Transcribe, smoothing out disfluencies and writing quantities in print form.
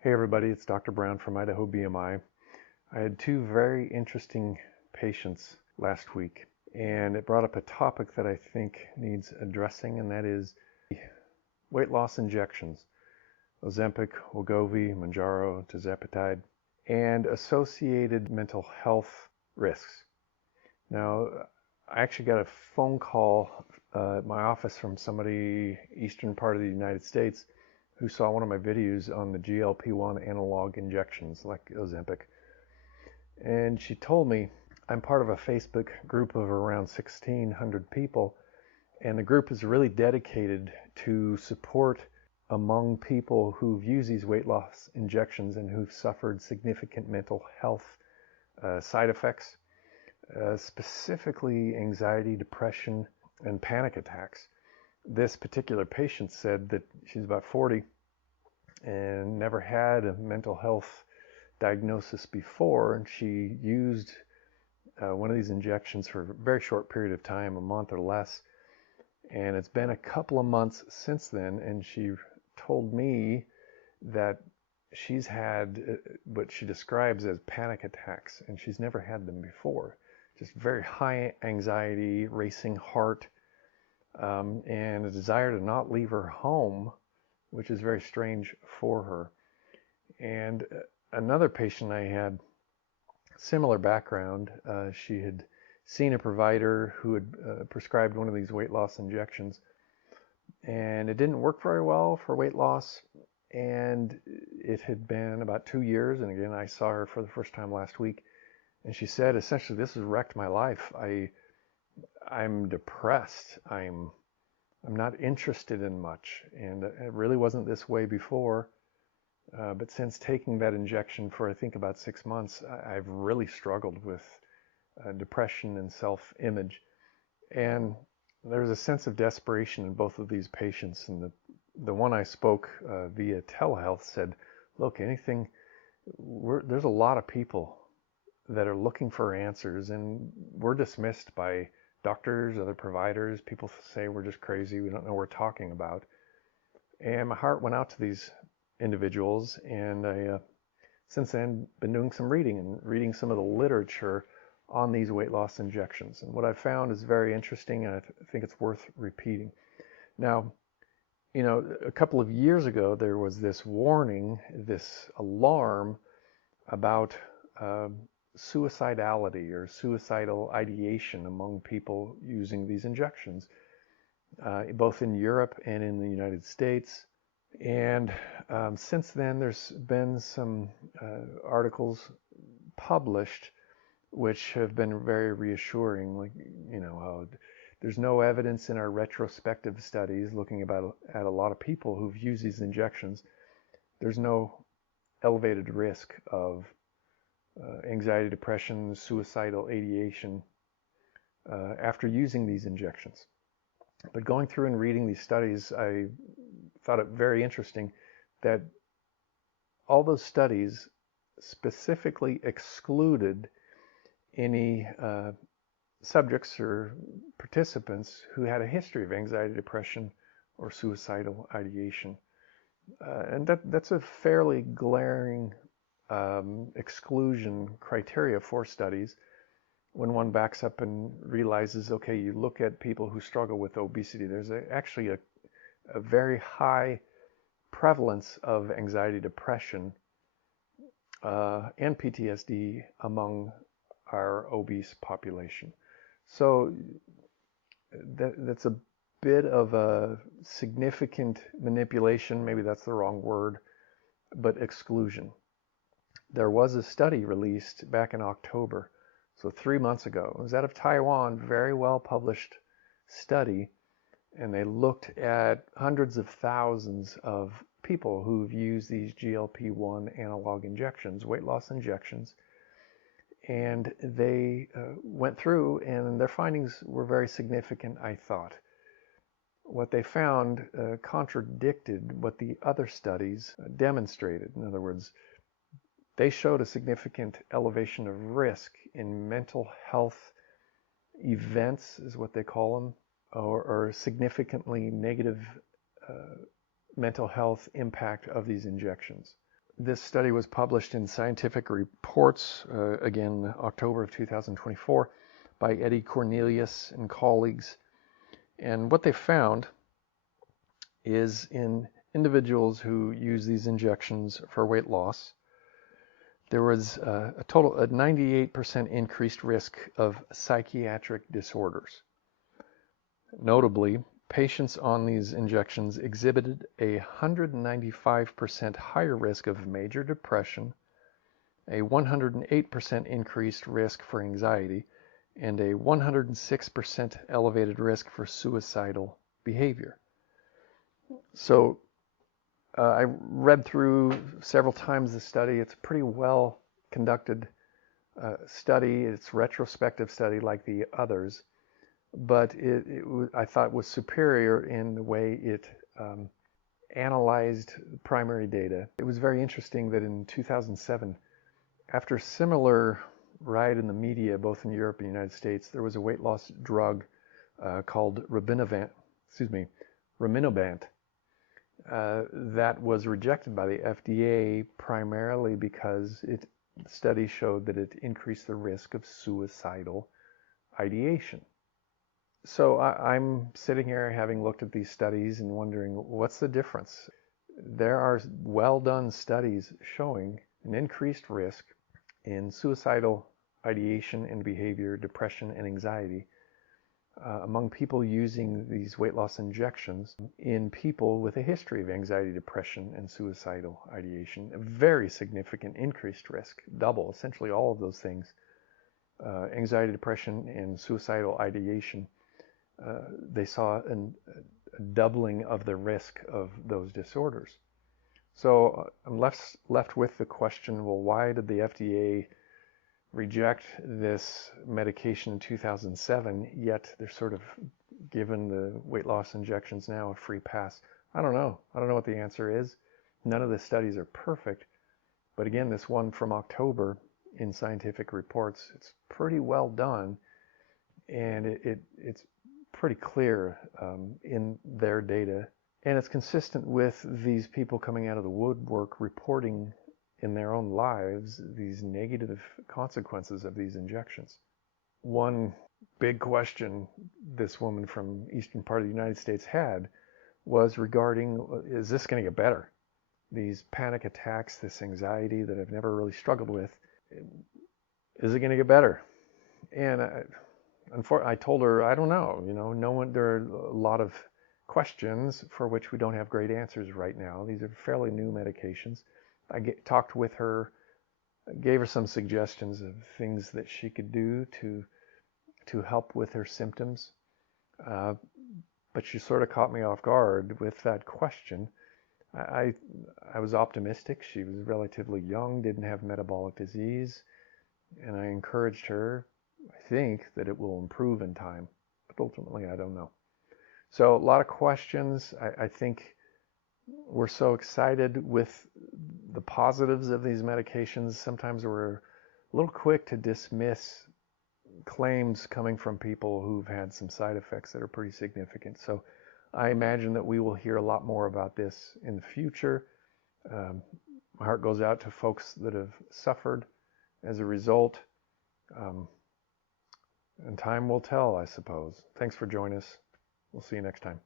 Hey everybody, it's Dr. Brown from Idaho BMI. I had two very interesting patients last week, and it brought up a topic that I think needs addressing, and that is weight loss injections, Ozempic, Wegovy, Mounjaro, tirzepatide, and associated mental health risks. Now, I actually got a phone call at my office from somebody eastern part of the United States who saw one of my videos on the GLP-1 analog injections like Ozempic. And she told me, I'm part of a Facebook group of around 1,600 people, and the group is really dedicated to support among people who've used these weight loss injections and who've suffered significant mental health side effects, specifically anxiety, depression, and panic attacks. This particular patient said that she's about 40 and never had a mental health diagnosis before, and she used one of these injections for a very short period of time, a month or less, and it's been a couple of months since then, and she told me that she's had what she describes as panic attacks, and she's never had them before. Just very high anxiety, racing heart, and a desire to not leave her home, which is very strange for her. And another patient I had, similar background, she had seen a provider who had prescribed one of these weight loss injections, and it didn't work very well for weight loss, and it had been about 2 years, and again I saw her for the first time last week, and she said, essentially, this has wrecked my life. I'm depressed. I'm not interested in much, and it really wasn't this way before. But since taking that injection for I think about 6 months, I've really struggled with depression and self-image. And there's a sense of desperation in both of these patients. And the one I spoke via telehealth said, look, there's a lot of people that are looking for answers, and we're dismissed by doctors, other providers. People say we're just crazy, we don't know what we're talking about. And my heart went out to these individuals, and I since then been doing some reading some of the literature on these weight loss injections. And what I've found is very interesting, and I think it's worth repeating. Now, a couple of years ago, there was this warning, this alarm about suicidality or suicidal ideation among people using these injections, both in Europe and in the United States. And since then, there's been some articles published which have been very reassuring. Like, there's no evidence in our retrospective studies looking at a lot of people who've used these injections. There's no elevated risk of anxiety, depression, suicidal ideation after using these injections. But going through and reading these studies, I thought it very interesting that all those studies specifically excluded any subjects or participants who had a history of anxiety, depression, or suicidal ideation. And that's a fairly glaring exclusion criteria for studies when one backs up and realizes, okay, you look at people who struggle with obesity, there's actually a very high prevalence of anxiety, depression, and PTSD among our obese population. So that's a bit of a significant manipulation, maybe that's the wrong word, but exclusion. There was a study released back in October, so 3 months ago. It was out of Taiwan, very well published study, and they looked at hundreds of thousands of people who've used these GLP-1 analog injections, weight loss injections, and they went through, and their findings were very significant, I thought. What they found contradicted what the other studies demonstrated. In other words, they showed a significant elevation of risk in mental health events, is what they call them, or significantly negative mental health impact of these injections. This study was published in Scientific Reports, again, October of 2024, by Eddie Cornelius and colleagues. And what they found is in individuals who use these injections for weight loss, there was a 98% increased risk of psychiatric disorders. Notably, patients on these injections exhibited a 195% higher risk of major depression, a 108% increased risk for anxiety, and a 106% elevated risk for suicidal behavior. So I read through several times the study. It's a pretty well conducted study. It's a retrospective study like the others, but I thought was superior in the way it analyzed primary data. It was very interesting that in 2007, after a similar riot in the media, both in Europe and the United States, there was a weight loss drug called Rimonabant, that was rejected by the FDA primarily because the study showed that it increased the risk of suicidal ideation. So I'm sitting here having looked at these studies and wondering, what's the difference? There are well-done studies showing an increased risk in suicidal ideation and behavior, depression and anxiety among people using these weight loss injections in people with a history of anxiety, depression, and suicidal ideation. A very significant increased risk, double, essentially all of those things, anxiety, depression, and suicidal ideation. They saw a doubling of the risk of those disorders. So I'm left with the question, well, why did the FDA reject this medication in 2007, yet they're sort of given the weight loss injections now a free pass? I don't know. I don't know what the answer is. None of the studies are perfect. But again, this one from October in Scientific Reports, it's pretty well done. And it's pretty clear in their data. And it's consistent with these people coming out of the woodwork reporting in their own lives these negative consequences of these injections. One big question this woman from eastern part of the United States had was regarding, is this going to get better? These panic attacks, this anxiety that I've never really struggled with, is it going to get better? And I told her, I don't know. No one. There are a lot of questions for which we don't have great answers right now. These are fairly new medications. I talked with her, gave her some suggestions of things that she could do to help with her symptoms. But she sort of caught me off guard with that question. I was optimistic. She was relatively young, didn't have metabolic disease, and I encouraged her, I think, that it will improve in time. But ultimately, I don't know. So a lot of questions. I think we're so excited with the positives of these medications. Sometimes we're a little quick to dismiss claims coming from people who've had some side effects that are pretty significant. So I imagine that we will hear a lot more about this in the future. My heart goes out to folks that have suffered as a result. And time will tell, I suppose. Thanks for joining us. We'll see you next time.